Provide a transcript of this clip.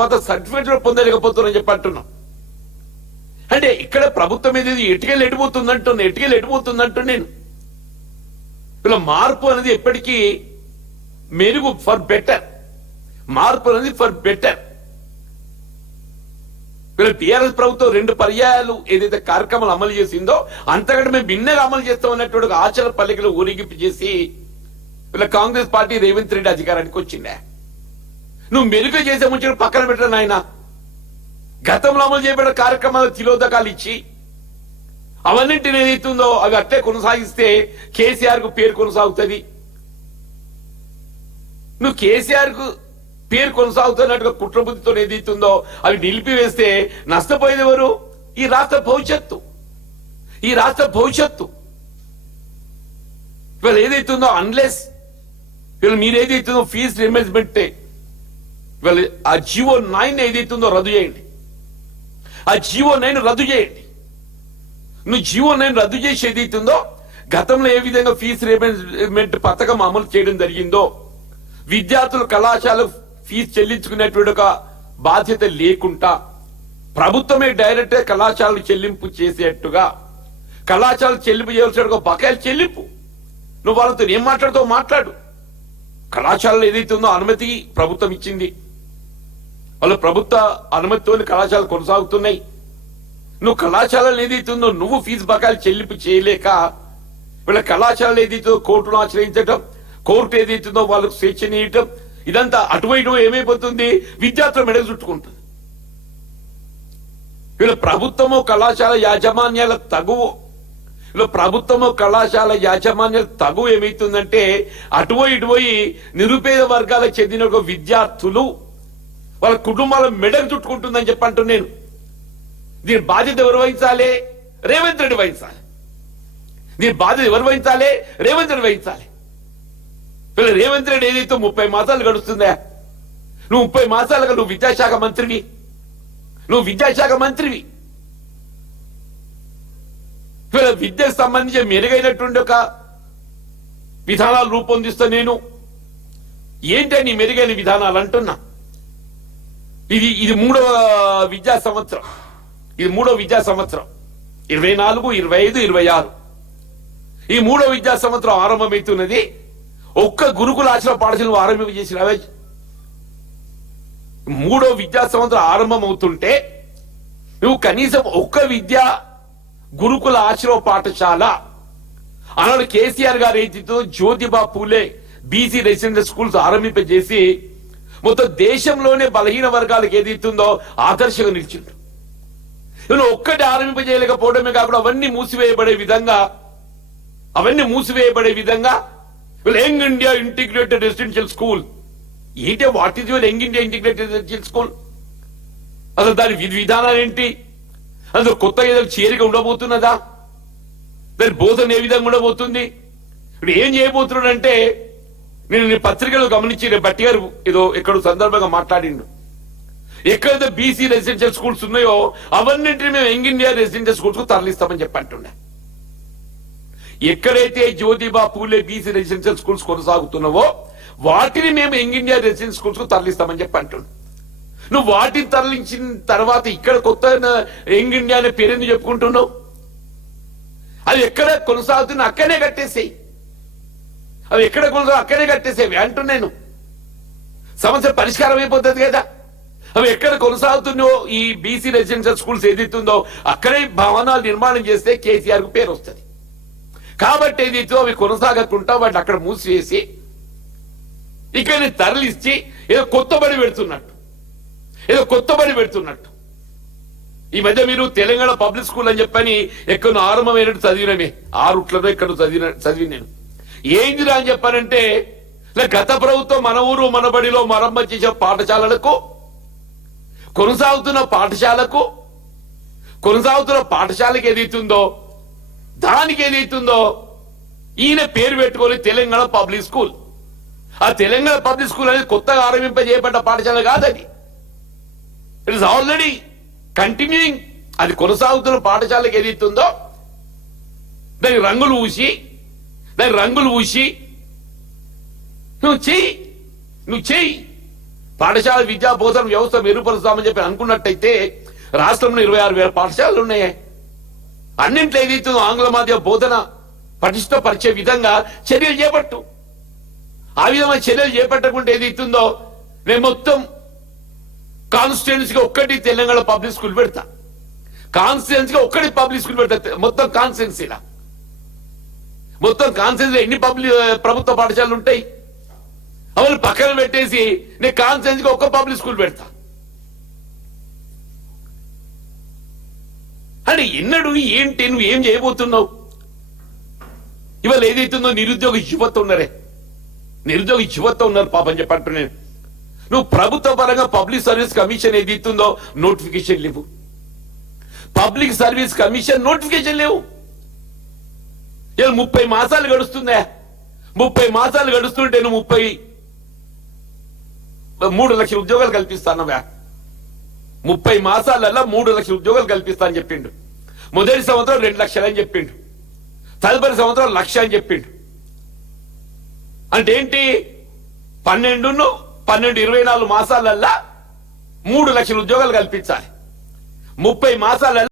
తర్వాత సర్టిఫికేట్ పొందలేకపోతున్నారని చెప్పి అంటున్నాం. అంటే ఇక్కడ ప్రభుత్వం ఏది ఎటుకెళ్ళి ఎటుపోతుందంటూ నేను ఇలా మార్పు అనేది ఎప్పటికీ మెరుగు ఫర్ బెటర్, మార్పు అనేది ఫర్ బెటర్. వీళ్ళ టీఆర్ఎస్ ప్రభుత్వం 2 పర్యాయాలు ఏదైతే కార్యక్రమాలు అమలు చేసిందో అంతకంటే మేము భిన్నగా అమలు చేస్తాం అన్నటువంటి ఆచరణ పల్లికలు ఊరేగింపు చేసి వీళ్ళ కాంగ్రెస్ పార్టీ రేవంత్ రెడ్డి అధికారానికి వచ్చిండే. నువ్వు మెరుగు చేసే ముందు పక్కన పెట్టరు నాయన. గతంలో అమలు చేయబడిన కార్యక్రమాలు తిలోదకాలు ఇచ్చి అవన్నింటిని ఏదైతుందో అవి అట్టే కొనసాగిస్తే కేసీఆర్ కు పేరు కొనసాగుతుంది. నువ్వు కేసీఆర్ కు పేరు కొనసాగుతున్నట్టుగా కుట్రబుద్ధితో ఏదైతుందో అవి నిలిపివేస్తే నష్టపోయేది ఎవరు? ఈ రాష్ట్ర భవిష్యత్తు. ఇవాళ ఏదైతుందో అన్లెస్ ఇవాళ మీరు ఏదైతుందో ఫీజు రియంబర్స్మెంట్ ఇవాళ ఆ జీవో 9 ఏదైతుందో రద్దు చేయండి. ఆ జీవో 9 రద్దు చేయండి. నువ్వు జీవో 9 రద్దు చేసి ఏదైతుందో గతంలో ఏ విధంగా ఫీజు రియంబర్స్మెంట్ పథకం అమలు చేయడం జరిగిందో విద్యార్థులు కళాశాల ఫీజు చెల్లించుకునేటువంటి ఒక బాధ్యత లేకుండా ప్రభుత్వమే డైరెక్ట్ కళాశాలలు చెల్లింపు చేసేట్టుగా కళాశాల చెల్లింపు చేయాల్సిన బకాయిలు చెల్లింపు. నువ్వు వాళ్ళతో ఏం మాట్లాడుతావు మాట్లాడు. కళాశాలలో ఏదైతే ఉందో అనుమతి ప్రభుత్వం ఇచ్చింది, వాళ్ళు ప్రభుత్వ అనుమతితో కళాశాలలు కొనసాగుతున్నాయి. నువ్వు కళాశాలలో ఏదైతే ఉందో నువ్వు ఫీజు బకాయిలు చెల్లింపు చేయలేక వీళ్ళ కళాశాలలో ఏదైతే కోర్టును ఆశ్రయించడం, కోర్టు ఏదైతుందో వాళ్ళకు స్వేచ్ఛనీయటం, ఇదంతా అటువైపు ఏమైపోతుంది? విద్యార్థుల మెడలు చుట్టుకుంటుంది. వీళ్ళ ప్రభుత్వము కళాశాల యాజమాన్యాల తగువ ఏమైతుందంటే అటుపోయి నిరుపేద వర్గాలకు చెందిన ఒక విద్యార్థులు వాళ్ళ కుటుంబాల మెడలు చుట్టుకుంటుందని చెప్పంటూ నేను. దీని బాధ్యత ఎవరు వహించాలి? రేవంత్ రెడ్డి వహించాలి. దీని బాధ్యత ఎవరు వహించాలి? రేవంత్ రెడ్డి వహించాలి. వీళ్ళ రేవంత్ రెడ్డి ఏదైతే 30 మాసాలు గడుస్తుందా? నువ్వు 30 మాసాలుగా నువ్వు విద్యాశాఖ మంత్రివి. వీళ్ళ విద్యకు సంబంధించి మెరుగైనటువంటి ఒక విధానాలు రూపొందిస్తా నేను. ఏంటి నీ మెరుగైన విధానాలు అంటున్నా? ఇది మూడవ విద్యా సంవత్సరం. 24, 25, 26 ఈ మూడో విద్యా సంవత్సరం ఆరంభమవుతున్నది. ఒక్క గురుకుల ఆశ్రమ పాఠశాలను ఆరంభం చేసినవే. మూడో విద్యా సంవత్సరం ఆరంభం అవుతుంటే నువ్వు కనీసం ఒక్క గురుకుల ఆశ్రమ పాఠశాల అన్నాడు కేసీఆర్ గారు ఏదైతే Jyotiba Phule BC residential schools ఆరంభింపజేసి మొత్తం దేశంలోనే బలహీన వర్గాలకు ఏదైతుందో ఆదర్శంగా నిలిచిండు. నువ్వు ఒక్కటి ఆరంభింపజేయలేకపోవడమే కాకుండా అవన్నీ మూసివేయబడే విధంగా Young India Integrated Residential School. ఏంటి what is your Young India Integrated Residential School? అసలు దాని విధానాలు ఏంటి? అందులో కొత్త ఏదో చేరిక ఉండబోతున్నదా? దాని బోధన ఏ విధంగా ఉండబోతుంది? ఇప్పుడు ఏం చేయబోతున్నాడంటే నేను పత్రికలో గమనించి భట్టి గారు ఏదో ఎక్కడో సందర్భంగా మాట్లాడిండు. ఎక్కడైతే బీసీ రెసిడెన్షియల్ స్కూల్స్ ఉన్నాయో అవన్నింటినీ మేము యంగ్ ఇండియా రెసిడెన్షియల్ స్కూల్స్ కు తరలిస్తామని చెప్పంటుండే. ఎక్కడైతే Jyotiba Phule BC residential schools కొనసాగుతున్నావో వాటిని మేము యంగ్ ఇండియా రెసిడెన్షియల్ స్కూల్స్ కు తరలిస్తామని చెప్పంటుండు. నువ్వు వాటిని తరలించిన తర్వాత ఇక్కడ కొత్త యంగ్ ఇండియా అనే పేరెందుకు చెప్పుకుంటున్నావు? అది ఎక్కడ కొనసాగుతున్నా అక్కడే కట్టేసేయి. అంటున్నాను. సమస్య పరిష్కారం అయిపోతుంది కదా. అవి ఎక్కడ కొనసాగుతున్నాయో ఈ బీసీ రెసిడెన్షియల్ స్కూల్స్ ఏదైతుందో అక్కడే భవనాలు నిర్మాణం చేస్తే కేసీఆర్ కు పేరు వస్తుంది. కాబట్టి ఏదైతే అవి కొనసాగకుండా వాటిని అక్కడ మూసివేసి ఇక్కడ తరలిచ్చి ఏదో కొత్త బడి పెడుతున్నట్టు ఈ మధ్య మీరు తెలంగాణ పబ్లిక్ స్కూల్ అని చెప్పని ఎక్కడ ఆరంభమైనట్టు చదివినమే 6 రూట్లలో ఇక్కడ చదివి నేను ఏందిరా అని చెప్పానంటే గత ప్రభుత్వం మన ఊరు మన బడిలో మరమ్మతు చేసే పాఠశాలలకు కొనసాగుతున్న పాఠశాలకు ఏదైతుందో దానికి ఏదైతుందో ఈయన పేరు పెట్టుకొని తెలంగాణ పబ్లిక్ స్కూల్. ఆ తెలంగాణ పబ్లిక్ స్కూల్ అనేది కొత్తగా ఆరంభింపజేయబడ్డ పాఠశాల కాదది. It is already continuing. అది కొనసాగుతున్న పాఠశాలకు ఏదైతుందో దానికి రంగులు పూసి నువ్వు చెయ్యి పాఠశాల విద్యా బోధన వ్యవస్థ మెరుగుపరుస్తామని చెప్పి అనుకున్నట్టయితే రాష్ట్రంలో 26,000 పాఠశాలలు ఉన్నాయి. అన్నింట్లో ఏదైతుందో ఆంగ్ల మాధ్యమ బోధన పటిష్టపరిచే విధంగా చర్యలు చేపట్టు. ఆ విధమైన చర్యలు చేపట్టకుంటే ఏదైతుందో నేను మొత్తం కాన్స్టిట్యున్సీగా ఒక్కటి తెలంగాణ పబ్లిక్ స్కూల్ పెడతా, కాన్స్టిట్యున్సీగా ఒక్కటి పబ్లిక్ స్కూల్ పెడతా. మొత్తం కాన్స్టిట్యున్సీలా ఎన్ని ప్రభుత్వ పాఠశాలలు ఉంటాయి అవన్నీ పక్కన పెట్టేసి నేను కాన్స్టిట్యున్సీగా ఒక్క పబ్లిక్ స్కూల్ పెడతా అని ఎన్నడు ఏంటి నువ్వు ఏం చేయబోతున్నావు? ఇవాళ ఏదైతుందో నిరుద్యోగ యువత ఉన్నారు పాపం చెప్పట్టు. నేను నువ్వు ప్రభుత్వ పరంగా పబ్లిక్ సర్వీస్ కమిషన్ ఏదైతుందో నోటిఫికేషన్ లేవు, పబ్లిక్ సర్వీస్ కమిషన్ నోటిఫికేషన్ లేవు. ఇలా 30 మాసాలు గడుస్తుందా? 30 మాసాలు గడుస్తుంటే నువ్వు 3 లక్షల ఉద్యోగాలు కల్పిస్తానవా? 30 మాసాలలో 3 లక్షల ఉద్యోగాలు కల్పిస్తా అని చెప్పిండు. మొదటి సంవత్సరం 2 లక్షలు అని చెప్పిండు, తదుపరి సంవత్సరం 1 లక్ష అని చెప్పిండు. అంటే ఏంటి? 24 మాసాలల్లా 3 లక్షల ఉద్యోగాలు కల్పించాలి. 30 మాసాలలో